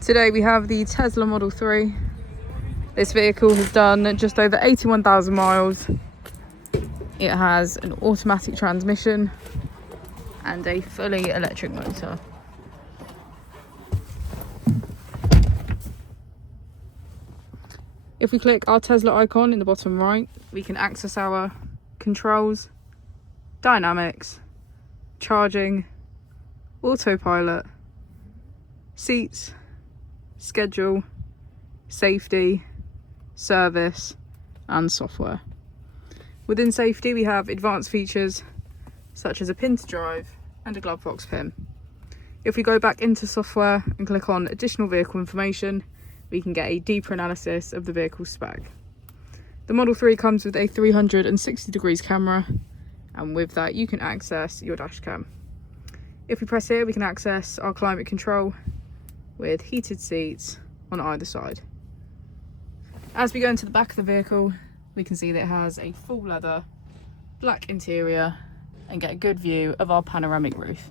Today we have the Tesla Model 3. This vehicle has done just over 81,000 miles. It has an automatic transmission and a fully electric motor. If we click our Tesla icon in the bottom right, we can access our controls, dynamics, charging, autopilot, seats, schedule, safety, service and software. Within safety we have advanced features such as a pin to drive and a glove box pin. If we go back into software and click on additional vehicle information, we can get a deeper analysis of the vehicle's spec. The Model 3 comes with a 360 degrees camera, and with that you can access your dash cam. If we press here, we can access our climate control with heated seats on either side. As we go into the back of the vehicle, we can see that it has a full leather black interior and get a good view of our panoramic roof.